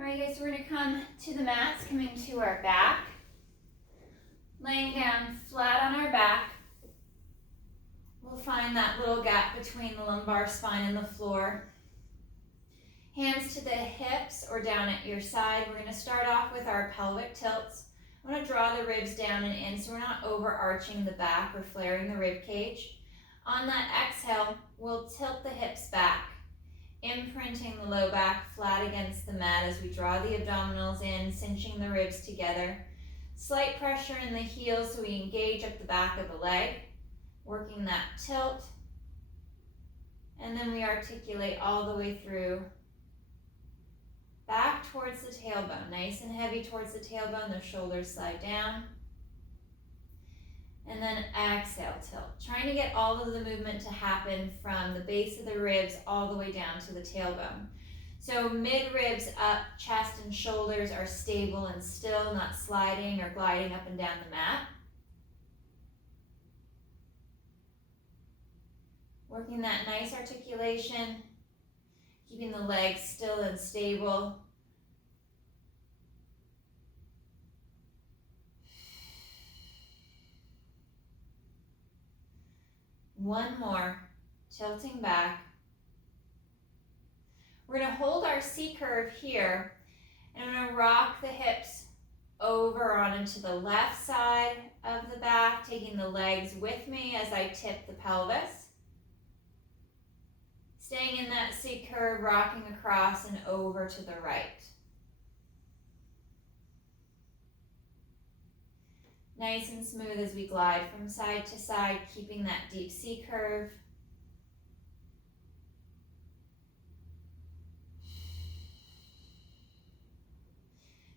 All right, guys, so we're gonna come to the mats, coming to our back, laying down flat on our back. We'll find that little gap between the lumbar spine and the floor. Hands to the hips or down at your side. We're gonna start off with our pelvic tilts. I want to draw the ribs down and in so we're not overarching the back or flaring the rib cage. On that exhale, we'll tilt the hips back, imprinting the low back flat against the mat as we draw the abdominals in, cinching the ribs together. Slight pressure in the heels so we engage up the back of the leg, working that tilt. And then we articulate all the way through, back towards the tailbone, nice and heavy towards the tailbone, the shoulders slide down. And then exhale, tilt. Trying to get all of the movement to happen from the base of the ribs all the way down to the tailbone. So mid-ribs up, chest and shoulders are stable and still, not sliding or gliding up and down the mat. Working that nice articulation, keeping the legs still and stable. One more, tilting back. We're gonna hold our C curve here, and I'm gonna rock the hips over onto the left side of the back, taking the legs with me as I tip the pelvis. Staying in that C curve, rocking across and over to the right. Nice and smooth as we glide from side to side, keeping that deep C curve.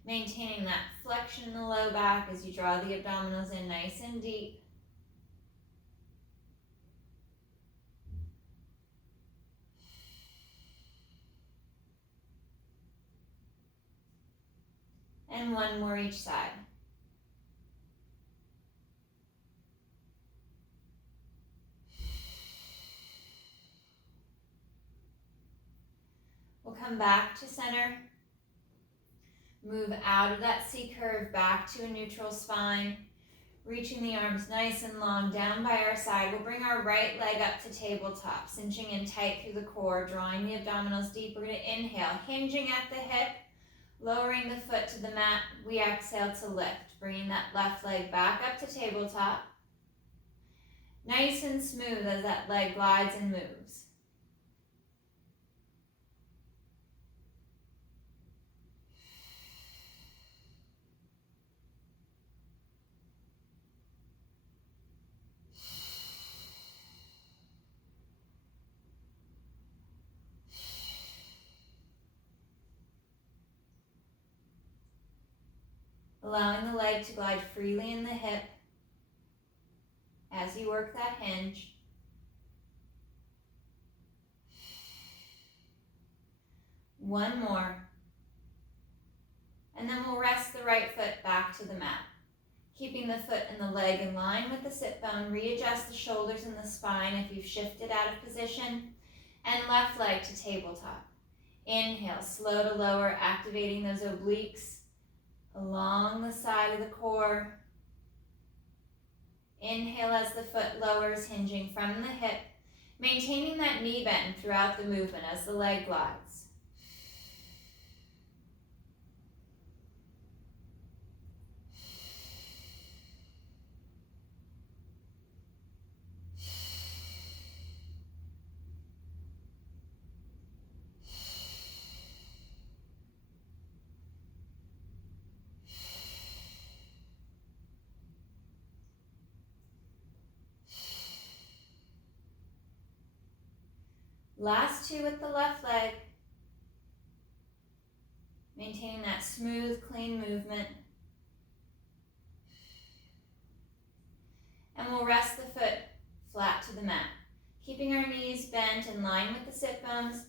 Maintaining that flexion in the low back as you draw the abdominals in nice and deep. And one more each side. We'll come back to center. Move out of that C curve back to a neutral spine. Reaching the arms nice and long down by our side. We'll bring our right leg up to tabletop, cinching in tight through the core, drawing the abdominals deep. We're going to inhale, hinging at the hip. Lowering the foot to the mat, we exhale to lift, bringing that left leg back up to tabletop. Nice and smooth as that leg glides and moves. Allowing the leg to glide freely in the hip as you work that hinge. One more. And then we'll rest the right foot back to the mat. Keeping the foot and the leg in line with the sit bone. Readjust the shoulders and the spine if you've shifted out of position. And left leg to tabletop. Inhale, slow to lower, activating those obliques along the side of the core. Inhale as the foot lowers, hinging from the hip, maintaining that knee bend throughout the movement as the leg glides. Last two with the left leg. Maintaining that smooth, clean movement. And we'll rest the foot flat to the mat. Keeping our knees bent in line with the sit bones.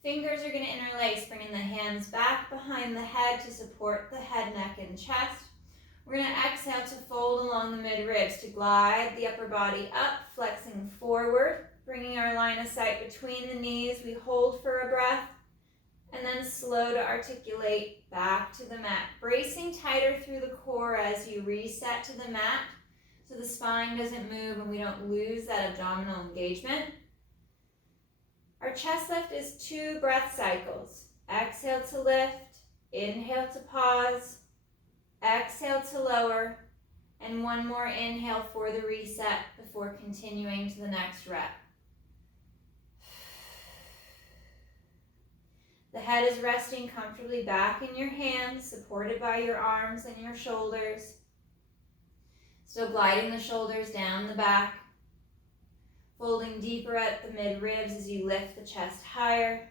Fingers are going to interlace, bringing the hands back behind the head to support the head, neck, and chest. We're going to exhale to fold along the mid-ribs to glide the upper body up, flexing forward. Bringing our line of sight between the knees, we hold for a breath. And then slow to articulate back to the mat. Bracing tighter through the core as you reset to the mat so the spine doesn't move and we don't lose that abdominal engagement. Our chest lift is 2 breath cycles. Exhale to lift, inhale to pause, exhale to lower, and 1 more inhale for the reset before continuing to the next rep. The head is resting comfortably back in your hands, supported by your arms and your shoulders. Still gliding the shoulders down the back, folding deeper at the mid-ribs as you lift the chest higher.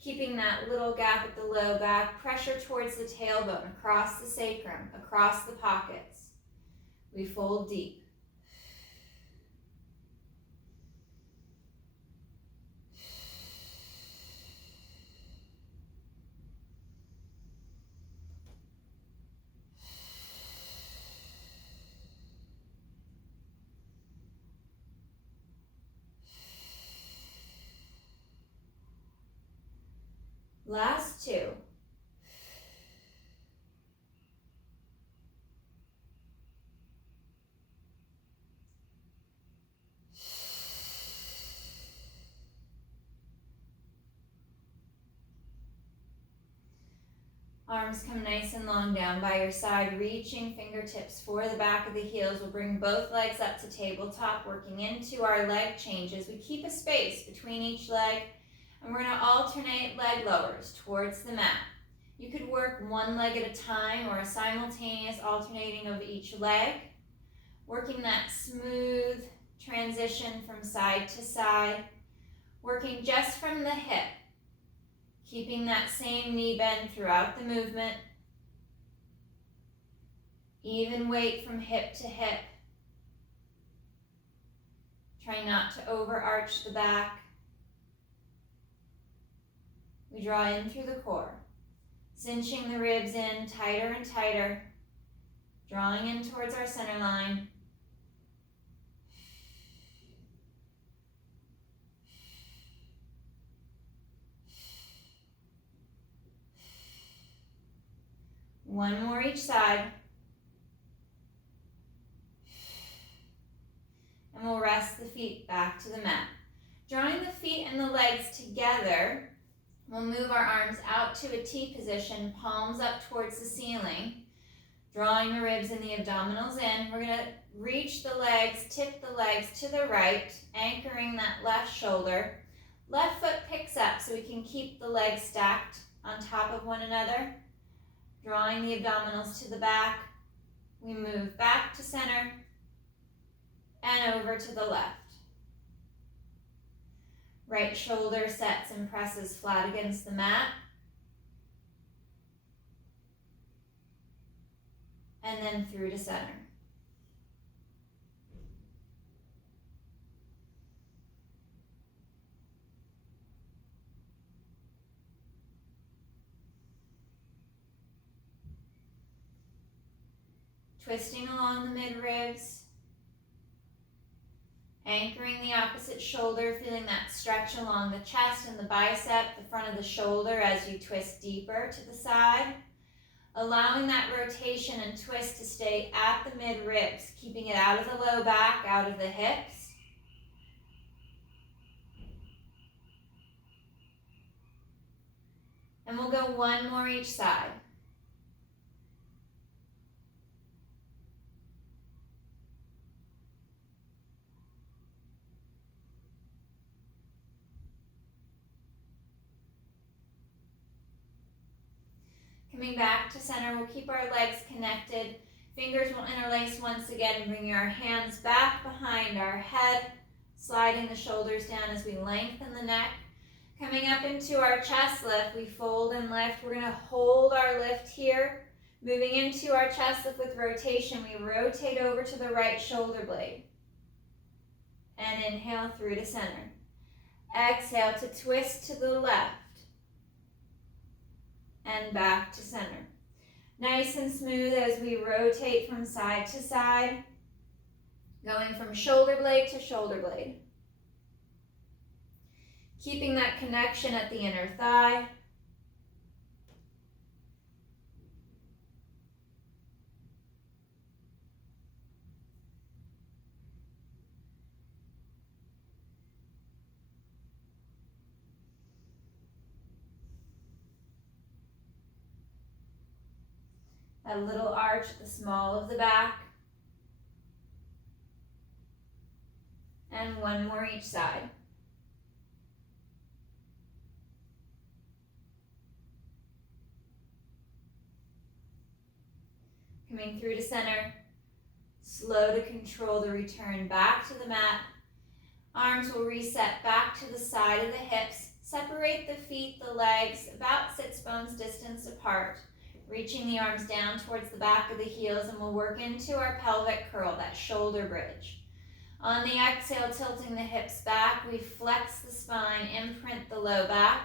Keeping that little gap at the low back, pressure towards the tailbone, across the sacrum, across the pockets. We fold deep. Last 2. Arms come nice and long down by your side, reaching fingertips for the back of the heels. We'll bring both legs up to tabletop, working into our leg changes. We keep a space between each leg, and we're going to alternate leg lowers towards the mat. You could work 1 leg at a time or a simultaneous alternating of each leg, working that smooth transition from side to side, working just from the hip, keeping that same knee bend throughout the movement. Even weight from hip to hip. Try not to overarch the back. We draw in through the core, cinching the ribs in tighter and tighter, drawing in towards our center line. One more each side. And we'll rest the feet back to the mat. Drawing the feet and the legs together, we'll move our arms out to a T position, palms up towards the ceiling, drawing the ribs and the abdominals in. We're going to reach the legs, tip the legs to the right, anchoring that left shoulder. Left foot picks up so we can keep the legs stacked on top of one another. Drawing the abdominals to the back, we move back to center and over to the left. Right shoulder sets and presses flat against the mat. And then through to center. Twisting along the mid-ribs, anchoring the opposite shoulder, feeling that stretch along the chest and the bicep, the front of the shoulder as you twist deeper to the side. Allowing that rotation and twist to stay at the mid-ribs, keeping it out of the low back, out of the hips. And we'll go 1 more each side. Coming back to center, we'll keep our legs connected. Fingers will interlace once again, bringing our hands back behind our head, sliding the shoulders down as we lengthen the neck. Coming up into our chest lift, we fold and lift. We're going to hold our lift here. Moving into our chest lift with rotation, we rotate over to the right shoulder blade. And inhale through to center. Exhale to twist to the left. And back to center. Nice and smooth as we rotate from side to side, going from shoulder blade to shoulder blade. Keeping that connection at the inner thigh. A little arch at the small of the back. And one more each side. Coming through to center. Slow to control the return back to the mat. Arms will reset back to the side of the hips. Separate the feet, the legs, about sits bones distance apart. Reaching the arms down towards the back of the heels, and we'll work into our pelvic curl, that shoulder bridge. On the exhale, tilting the hips back, we flex the spine, imprint the low back.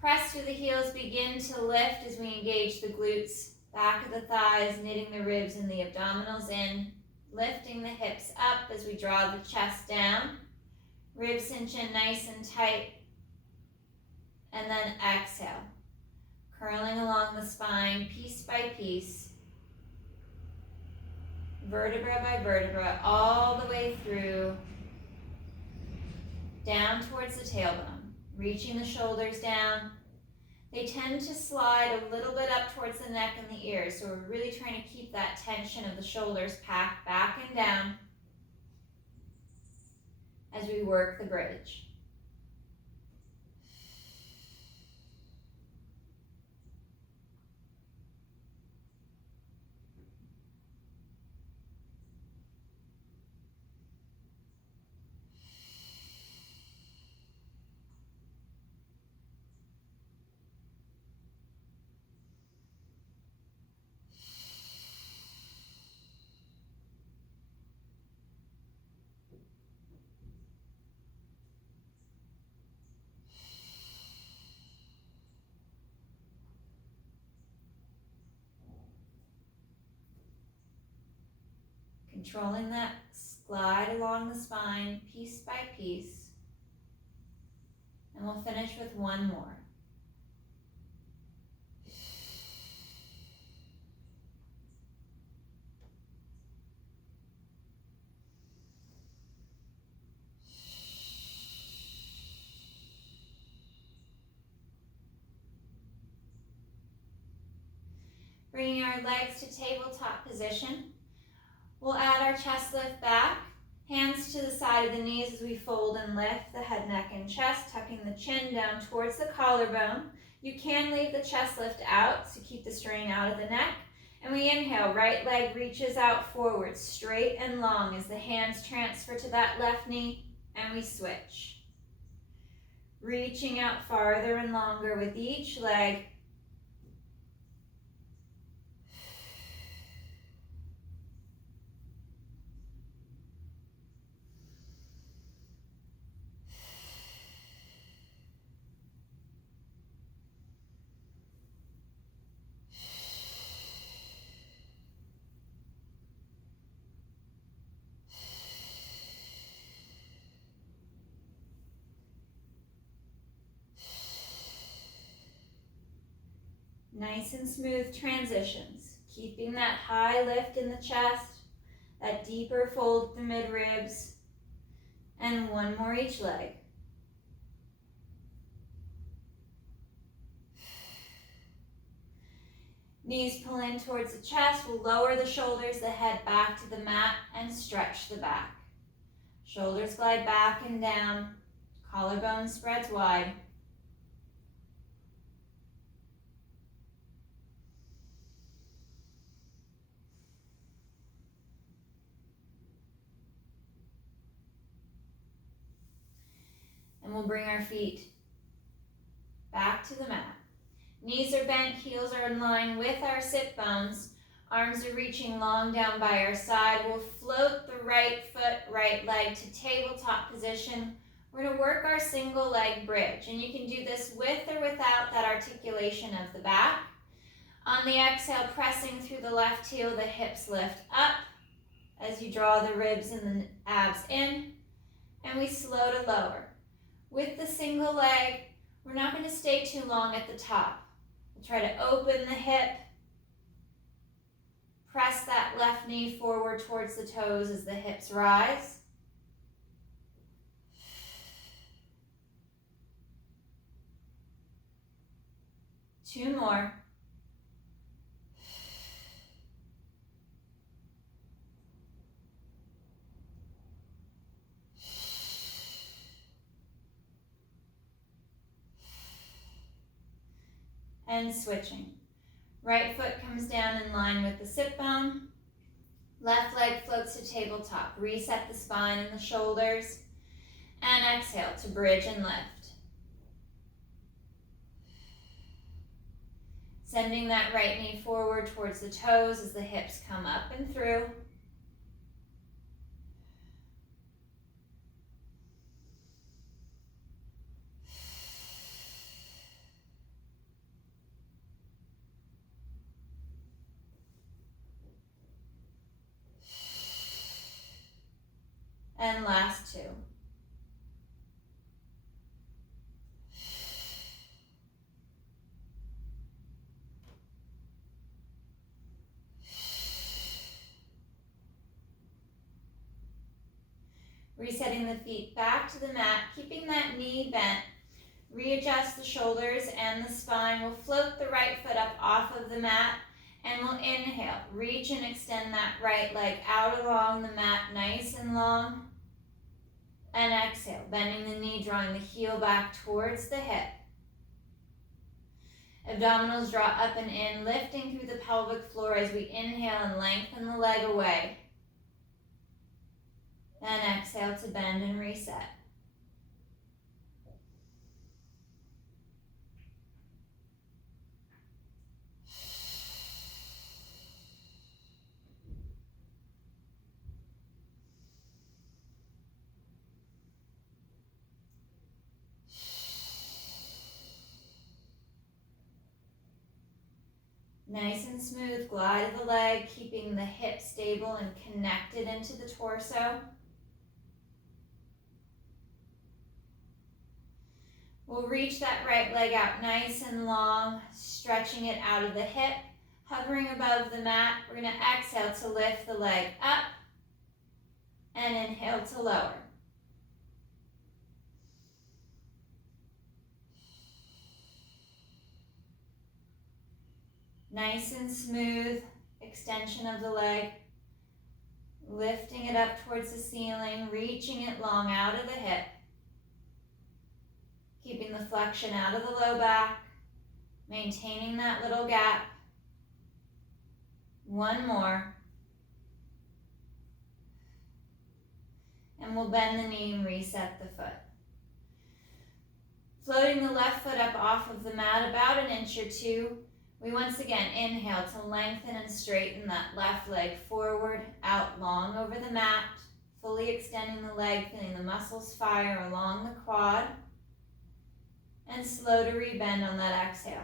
Press through the heels, begin to lift as we engage the glutes, back of the thighs, knitting the ribs and the abdominals in. Lifting the hips up as we draw the chest down. Ribs cinch in nice and tight. And then exhale. Curling along the spine, piece by piece. Vertebra by vertebra, all the way through. Down towards the tailbone. Reaching the shoulders down. They tend to slide a little bit up towards the neck and the ears, so we're really trying to keep that tension of the shoulders packed back and down as we work the bridge. Controlling that slide along the spine, piece by piece. And we'll finish with one more. Bringing our legs to tabletop position. We'll add our chest lift back, hands to the side of the knees as we fold and lift the head, neck, and chest, tucking the chin down towards the collarbone. You can leave the chest lift out, so keep the strain out of the neck. And we inhale, right leg reaches out forward, straight and long as the hands transfer to that left knee, and we switch. Reaching out farther and longer with each leg. Nice and smooth transitions, keeping that high lift in the chest, that deeper fold the mid ribs, and one more each leg. Knees pull in towards the chest, we'll lower the shoulders, the head back to the mat, and stretch the back. Shoulders glide back and down, collarbone spreads wide. And we'll bring our feet back to the mat. Knees are bent, heels are in line with our sit bones. Arms are reaching long down by our side. We'll float the right foot, right leg to tabletop position. We're going to work our single leg bridge. And you can do this with or without that articulation of the back. On the exhale, pressing through the left heel, the hips lift up as you draw the ribs and the abs in. And we slow to lower. With the single leg, we're not going to stay too long at the top. We'll try to open the hip. Press that left knee forward towards the toes as the hips rise. Two more. And switching. Right foot comes down in line with the sit bone. Left leg floats to tabletop. Reset the spine and the shoulders. And exhale to bridge and lift. Sending that right knee forward towards the toes as the hips come up and through. And last two. Resetting the feet back to the mat, keeping that knee bent. Readjust the shoulders and the spine. We'll float the right foot up off of the mat and we'll inhale. Reach and extend that right leg out along the mat, nice and long. And exhale, bending the knee, drawing the heel back towards the hip. Abdominals draw up and in, lifting through the pelvic floor as we inhale and lengthen the leg away. And exhale to bend and reset. Nice and smooth, glide the leg, keeping the hip stable and connected into the torso. We'll reach that right leg out nice and long, stretching it out of the hip, hovering above the mat. We're going to exhale to lift the leg up and inhale to lower. Nice and smooth extension of the leg, lifting it up towards the ceiling, reaching it long out of the hip, keeping the flexion out of the low back, maintaining that little gap. One more. And we'll bend the knee and reset the foot. Floating the left foot up off of the mat about an inch or two. We once again inhale to lengthen and straighten that left leg forward, out long over the mat, fully extending the leg, feeling the muscles fire along the quad, and slow to rebend on that exhale.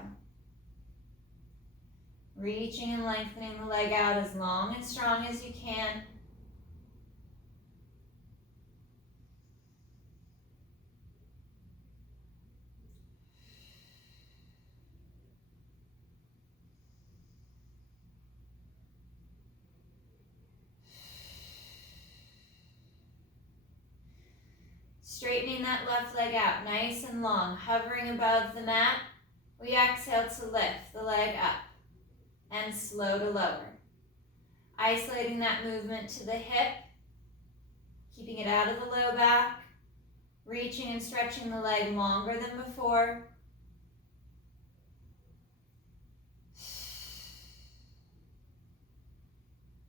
Reaching and lengthening the leg out as long and strong as you can. Straightening that left leg out nice and long, hovering above the mat. We exhale to lift the leg up and slow to lower. Isolating that movement to the hip, keeping it out of the low back, reaching and stretching the leg longer than before.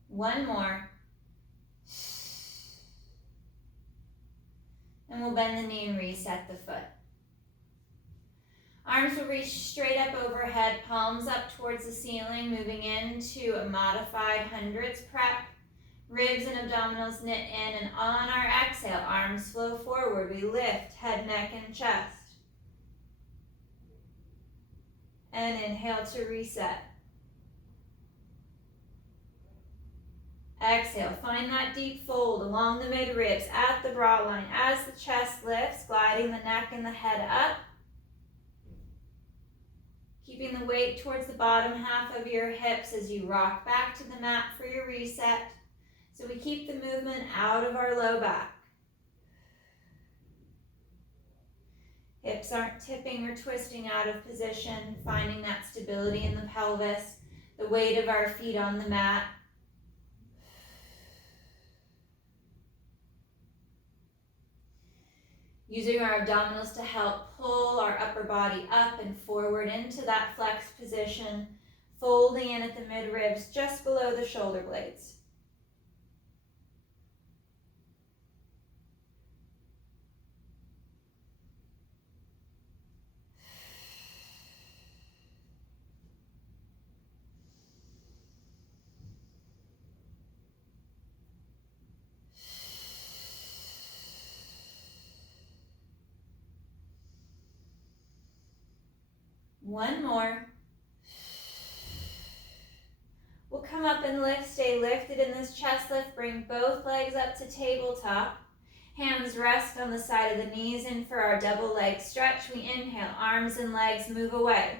One more. And we'll bend the knee and reset the foot. Arms will reach straight up overhead, palms up towards the ceiling, moving into a modified hundreds prep. Ribs and abdominals knit in, and on our exhale, arms flow forward. We lift head, neck, and chest. And inhale to reset. Exhale, find that deep fold along the mid-ribs at the brow line as the chest lifts, gliding the neck and the head up. Keeping the weight towards the bottom half of your hips as you rock back to the mat for your reset. So we keep the movement out of our low back. Hips aren't tipping or twisting out of position, finding that stability in the pelvis, the weight of our feet on the mat. Using our abdominals to help pull our upper body up and forward into that flexed position, folding in at the mid-ribs just below the shoulder blades. One more. We'll come up and lift, stay lifted in this chest lift. Bring both legs up to tabletop. Hands rest on the side of the knees in for our double leg stretch. We inhale, arms and legs move away.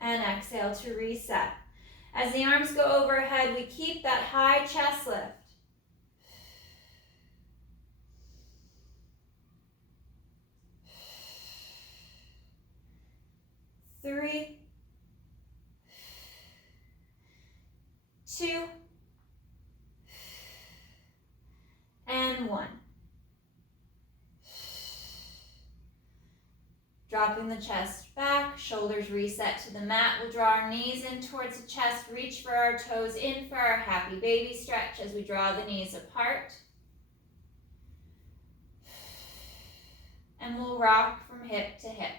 And exhale to reset. As the arms go overhead, we keep that high chest lift. 3, 2, and 1. Dropping the chest back, shoulders reset to the mat. We'll draw our knees in towards the chest, reach for our toes, in for our happy baby stretch as we draw the knees apart. And we'll rock from hip to hip.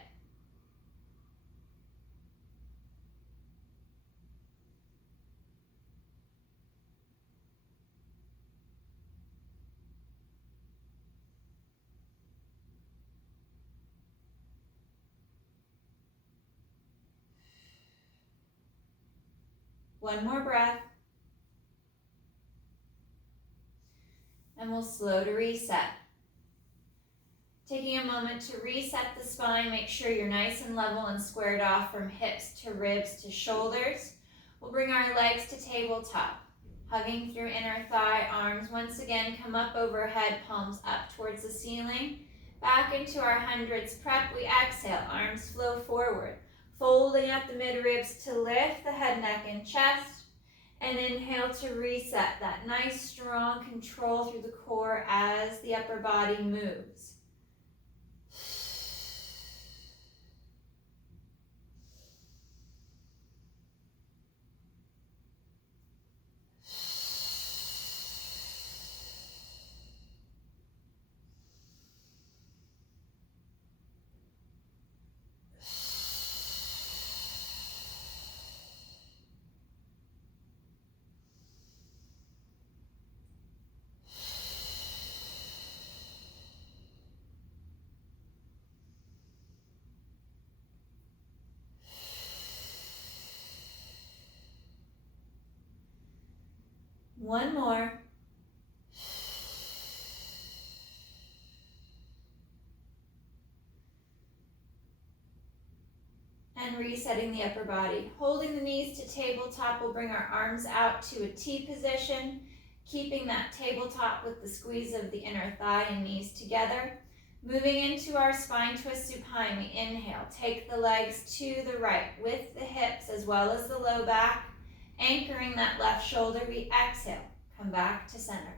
One more breath. And we'll slow to reset. Taking a moment to reset the spine, make sure you're nice and level and squared off from hips to ribs to shoulders. We'll bring our legs to tabletop, hugging through inner thigh, arms once again come up overhead, palms up towards the ceiling. Back into our hundreds prep, we exhale, arms flow forward, folding up the mid-ribs to lift the head, neck, and chest. And inhale to reset, that nice strong control through the core as the upper body moves. One more. And resetting the upper body. Holding the knees to tabletop, we'll bring our arms out to a T position, keeping that tabletop with the squeeze of the inner thigh and knees together. Moving into our spine twist supine, we inhale. Take the legs to the right with the hips as well as the low back. Anchoring that left shoulder, we exhale, come back to center.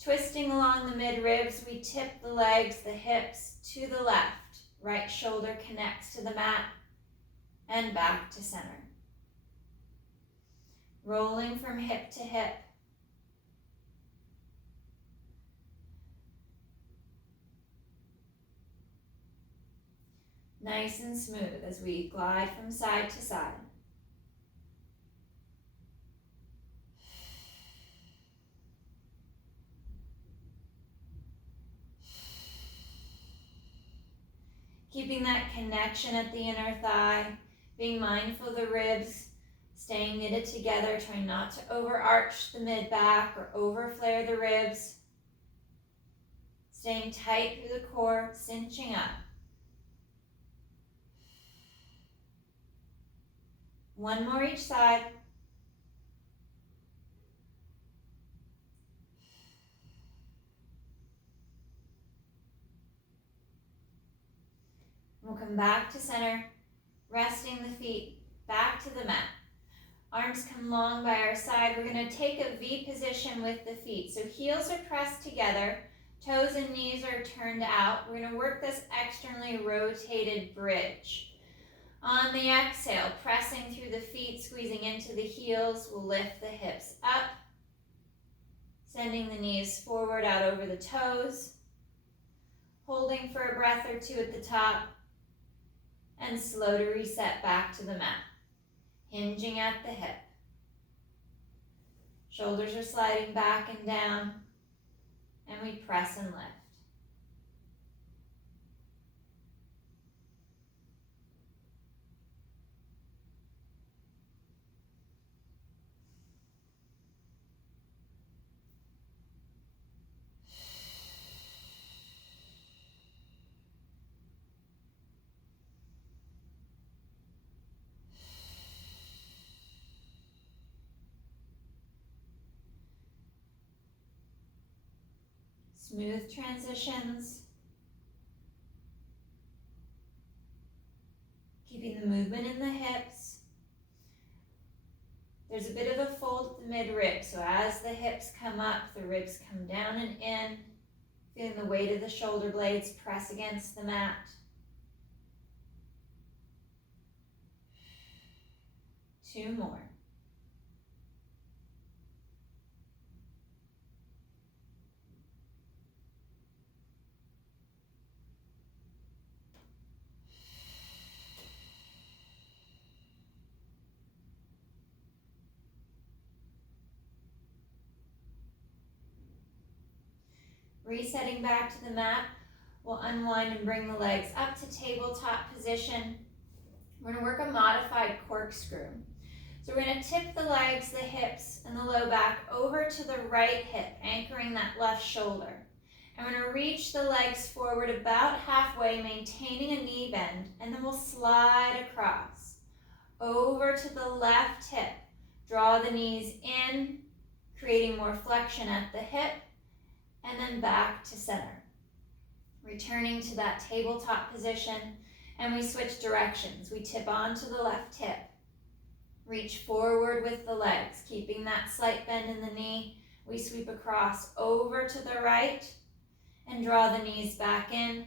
Twisting along the mid-ribs, we tip the legs, the hips to the left. Right shoulder connects to the mat and back to center. Rolling from hip to hip. Nice and smooth as we glide from side to side. Keeping that connection at the inner thigh, being mindful of the ribs, Staying knitted together, trying not to overarch the mid-back or over-flare the ribs. Staying tight through the core, cinching up. One more each side. We'll come back to center, resting the feet back to the mat. Arms come long by our side. We're going to take a V position with the feet. So heels are pressed together, toes and knees are turned out. We're going to work this externally rotated bridge. On the exhale, pressing through the feet, squeezing into the heels, we'll lift the hips up, sending the knees forward out over the toes, holding for a breath or two at the top, and slow to reset back to the mat, hinging at the hip. Shoulders are sliding back and down, and we press and lift. Smooth transitions. Keeping the movement in the hips. There's a bit of a fold at the mid-rib, so as the hips come up, the ribs come down and in. Feeling the weight of the shoulder blades press against the mat. Two more. Resetting back to the mat, we'll unwind and bring the legs up to tabletop position. We're going to work a modified corkscrew. So we're going to tip the legs, the hips, and the low back over to the right hip, anchoring that left shoulder. And we're going to reach the legs forward about halfway, maintaining a knee bend, and then we'll slide across over to the left hip. Draw the knees in, creating more flexion at the hip, and then back to center. Returning to that tabletop position, and we switch directions. We tip onto the left hip. Reach forward with the legs, keeping that slight bend in the knee. We sweep across over to the right and draw the knees back in.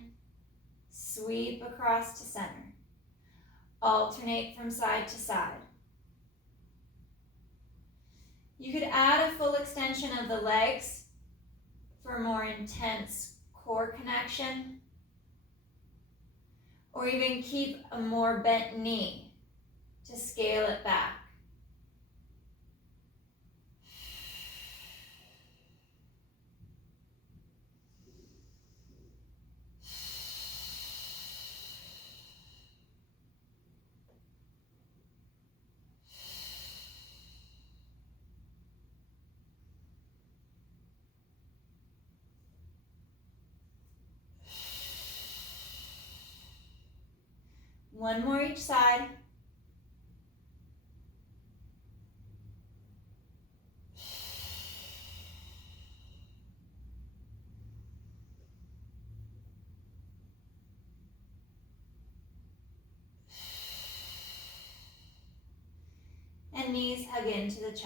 Sweep across to center. Alternate from side to side. You could add a full extension of the legs for more intense core connection, or even keep a more bent knee to scale it back. One more each side. And knees hug into the chest.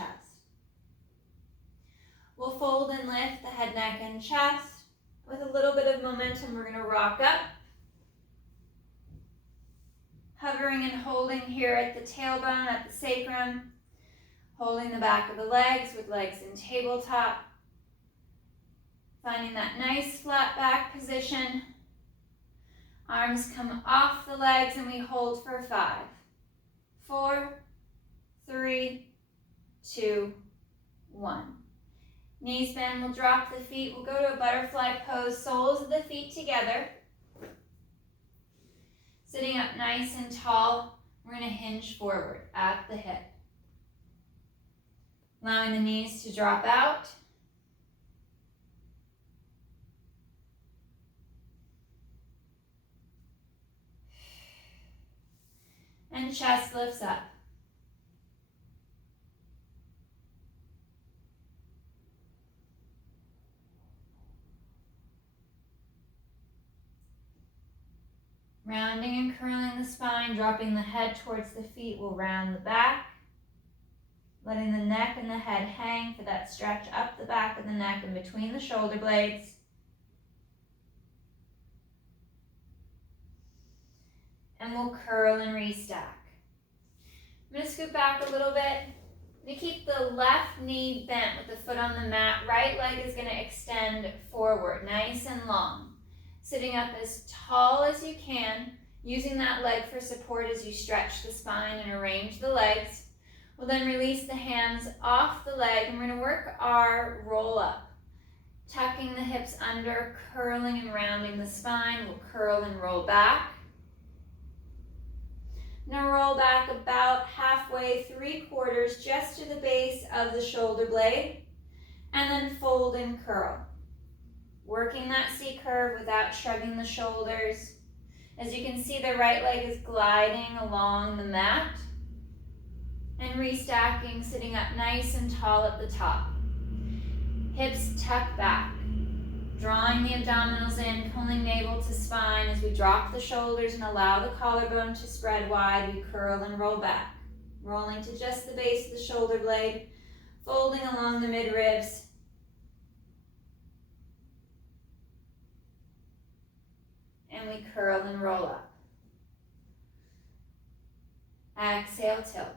We'll fold and lift the head, neck, and chest. With a little bit of momentum, we're going to rock up. Hovering and holding here at the tailbone, at the sacrum. Holding the back of the legs with legs in tabletop. Finding that nice flat back position. Arms come off the legs and we hold for 5, 4, 3, 2, 1. Knees bend, we'll drop the feet. We'll go to a butterfly pose, soles of the feet together. Sitting up nice and tall, we're going to hinge forward at the hip. Allowing the knees to drop out. And chest lifts up. Rounding and curling the spine, dropping the head towards the feet will round the back. Letting the neck and the head hang for that stretch up the back of the neck and between the shoulder blades. And we'll curl and restack. I'm going to scoot back a little bit. I'm going to keep the left knee bent with the foot on the mat. Right leg is going to extend forward, nice and long. Sitting up as tall as you can, using that leg for support as you stretch the spine and arrange the legs. We'll then release the hands off the leg and we're going to work our roll up. Tucking the hips under, curling and rounding the spine. We'll curl and roll back. Now roll back about halfway, 3/4, just to the base of the shoulder blade. And then fold and curl. Working that C curve without shrugging the shoulders. As you can see, the right leg is gliding along the mat. And restacking, sitting up nice and tall at the top. Hips tuck back. Drawing the abdominals in, pulling navel to spine as we drop the shoulders and allow the collarbone to spread wide. We curl and roll back. Rolling to just the base of the shoulder blade. Folding along the mid-ribs. And we curl and roll up. Exhale, tilt.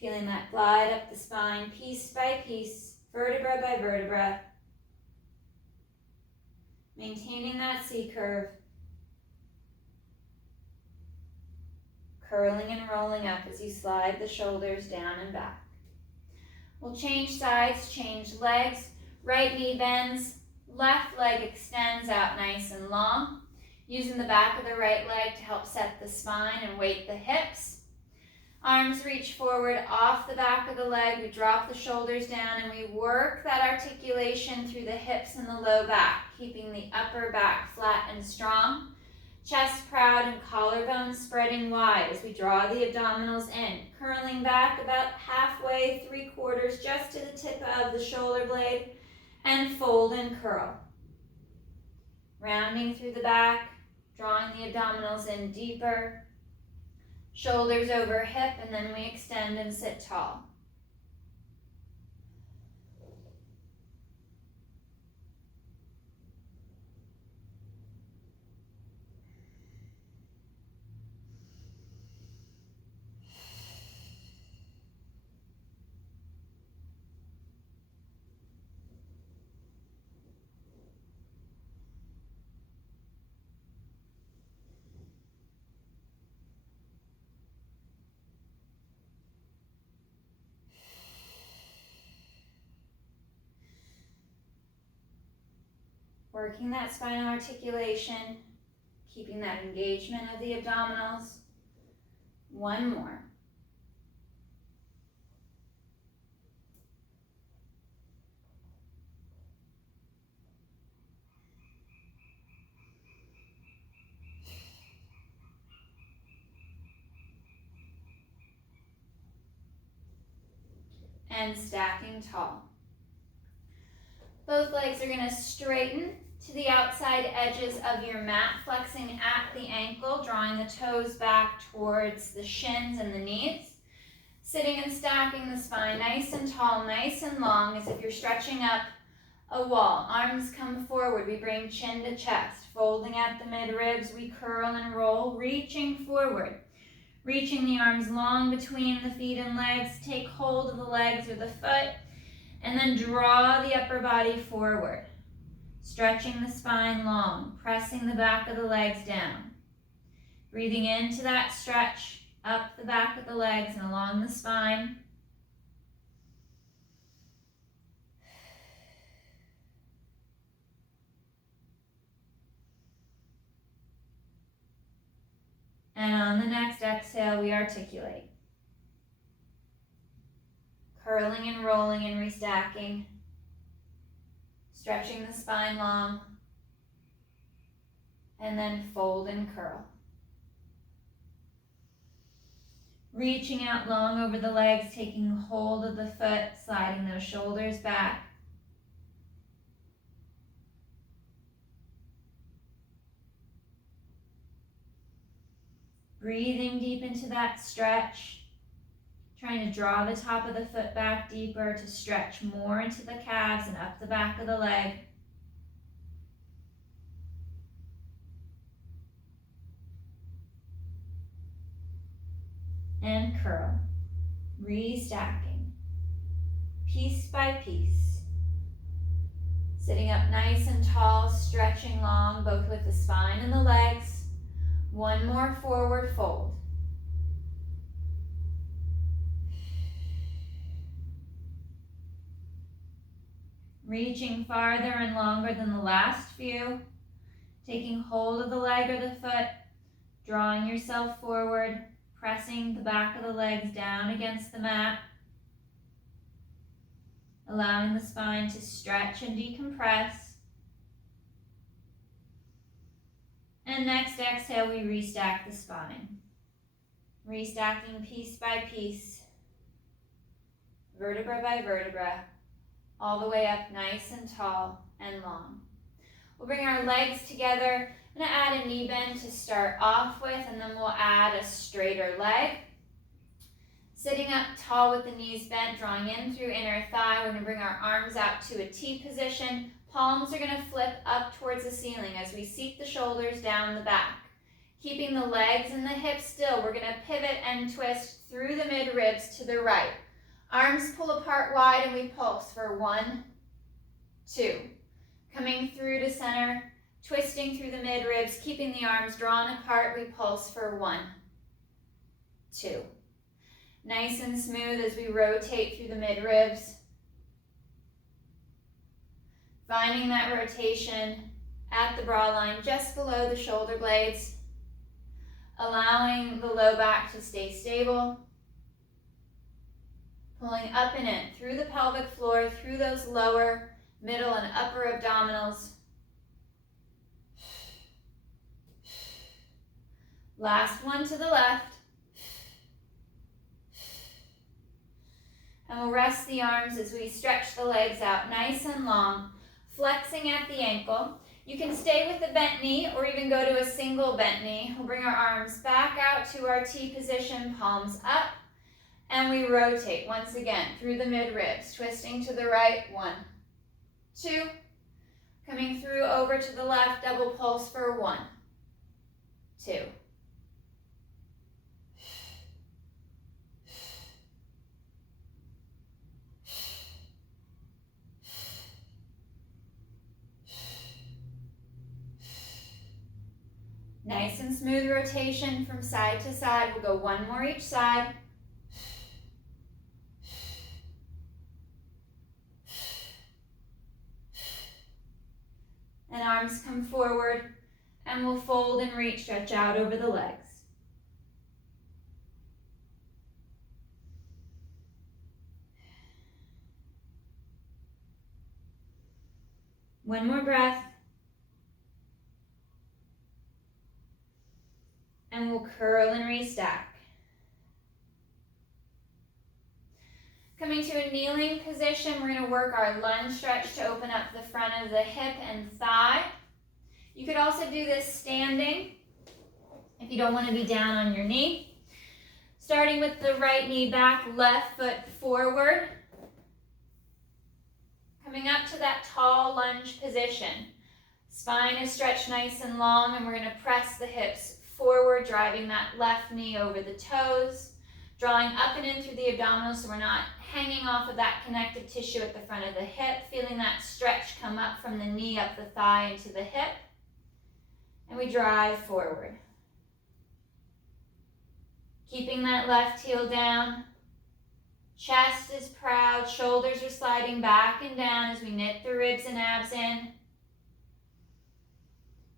Feeling that glide up the spine, piece by piece, vertebra by vertebra. Maintaining that C curve. Curling and rolling up as you slide the shoulders down and back. We'll change sides, change legs. Right knee bends, left leg extends out nice and long. Using the back of the right leg to help set the spine and weight the hips. Arms reach forward off the back of the leg. We drop the shoulders down and we work that articulation through the hips and the low back, keeping the upper back flat and strong. Chest proud and collarbone spreading wide as we draw the abdominals in. Curling back about halfway, 3/4, just to the tip of the shoulder blade. And fold and curl. Rounding through the back, drawing the abdominals in deeper. Shoulders over hip, and then we extend and sit tall. Working that spinal articulation, keeping that engagement of the abdominals. One more. And stacking tall. Both legs are going to straighten to the outside edges of your mat, flexing at the ankle, drawing the toes back towards the shins and the knees. Sitting and stacking the spine nice and tall, nice and long, as if you're stretching up a wall. Arms come forward. We bring chin to chest. Folding at the mid-ribs, we curl and roll, reaching forward. Reaching the arms long between the feet and legs. Take hold of the legs or the foot. And then draw the upper body forward. Stretching the spine long, pressing the back of the legs down. Breathing into that stretch, up the back of the legs and along the spine. And on on the next exhale, we articulate. Curling and rolling and restacking. Stretching the spine long. And then fold and curl. Reaching out long over the legs, taking hold of the foot, sliding those shoulders back. Breathing deep into that stretch. Trying to draw the top of the foot back deeper to stretch more into the calves and up the back of the leg. And curl, restacking, piece by piece. Sitting up nice and tall, stretching long, both with the spine and the legs. One more forward fold. Reaching farther and longer than the last few. Taking hold of the leg or the foot, drawing yourself forward, pressing the back of the legs down against the mat. Allowing the spine to stretch and decompress. And next exhale, we restack the spine. Restacking piece by piece, vertebra by vertebra, all the way up nice and tall and long. We'll bring our legs together. I'm going to add a knee bend to start off with, and then we'll add a straighter leg. Sitting up tall with the knees bent, drawing in through inner thigh. We're going to bring our arms out to a T position. Palms are going to flip up towards the ceiling as we seat the shoulders down the back. Keeping the legs and the hips still, we're going to pivot and twist through the mid-ribs to the right. Arms pull apart wide and we pulse for 1, 2. Coming through to center, twisting through the mid-ribs, keeping the arms drawn apart, we pulse for 1, 2. Nice and smooth as we rotate through the mid-ribs. Finding that rotation at the bra line just below the shoulder blades. Allowing the low back to stay stable. Pulling up and in through the pelvic floor, through those lower, middle, and upper abdominals. Last one to the left. And we'll rest the arms as we stretch the legs out nice and long, flexing at the ankle. You can stay with the bent knee or even go to a single bent knee. We'll bring our arms back out to our T position, palms up, and we rotate once again through the mid-ribs, twisting to the right, 1, 2. Coming through over to the left, double pulse for 1, 2. Nice and smooth rotation from side to side. We'll go one more each side. And arms come forward, and we'll fold and reach, stretch out over the legs. One more breath. And we'll curl and restack. Coming to a kneeling position, we're going to work our lunge stretch to open up the front of the hip and thigh. You could also do this standing if you don't want to be down on your knee. Starting with the right knee back, left foot forward. Coming up to that tall lunge position. Spine is stretched nice and long, and we're going to press the hips forward, driving that left knee over the toes, drawing up and in through the abdominals so we're not hanging off of that connective tissue at the front of the hip, feeling that stretch come up from the knee, up the thigh, into the hip, and we drive forward. Keeping that left heel down, chest is proud, shoulders are sliding back and down as we knit the ribs and abs in.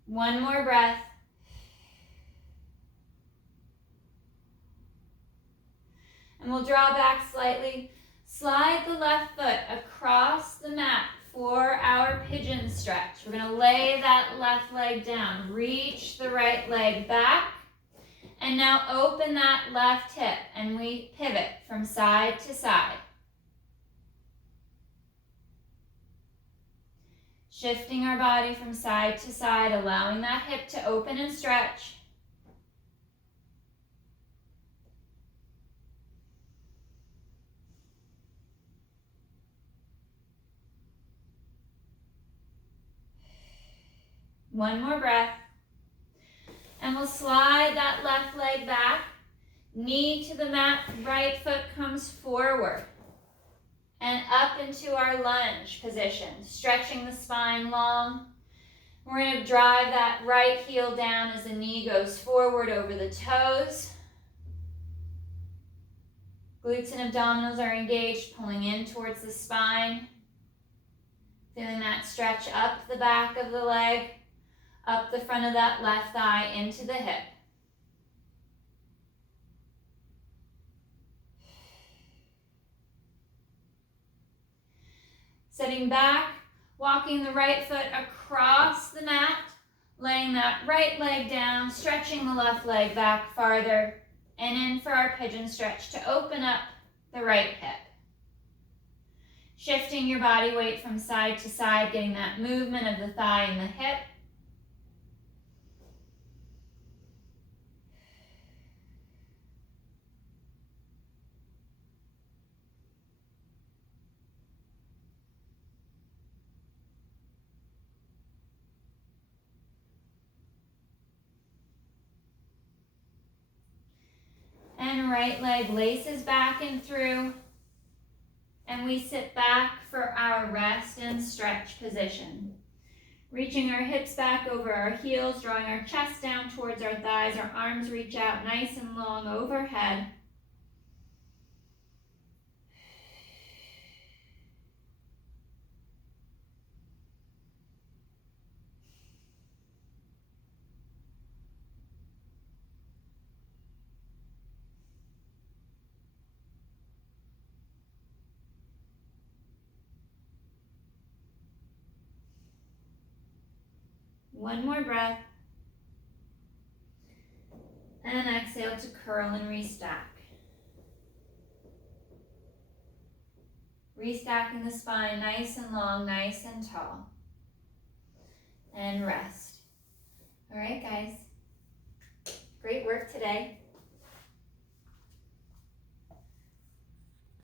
One more breath. And we'll draw back slightly. Slide the left foot across the mat for our pigeon stretch. We're going to lay that left leg down. Reach the right leg back. And now open that left hip and we pivot from side to side. Shifting our body from side to side, allowing that hip to open and stretch. One more breath. And we'll slide that left leg back. Knee to the mat, right foot comes forward. And up into our lunge position, stretching the spine long. We're going to drive that right heel down as the knee goes forward over the toes. Glutes and abdominals are engaged, pulling in towards the spine. Feeling that stretch up the back of the leg, up the front of that left thigh into the hip. Sitting back, walking the right foot across the mat, laying that right leg down, stretching the left leg back farther, and in for our pigeon stretch to open up the right hip. Shifting your body weight from side to side, getting that movement of the thigh and the hip. And right leg laces back and through. And we sit back for our rest and stretch position. Reaching our hips back over our heels, drawing our chest down towards our thighs. Our arms reach out nice and long overhead. One more breath. And exhale to curl and restack. Restacking the spine nice and long, nice and tall. And rest. All right, guys. Great work today.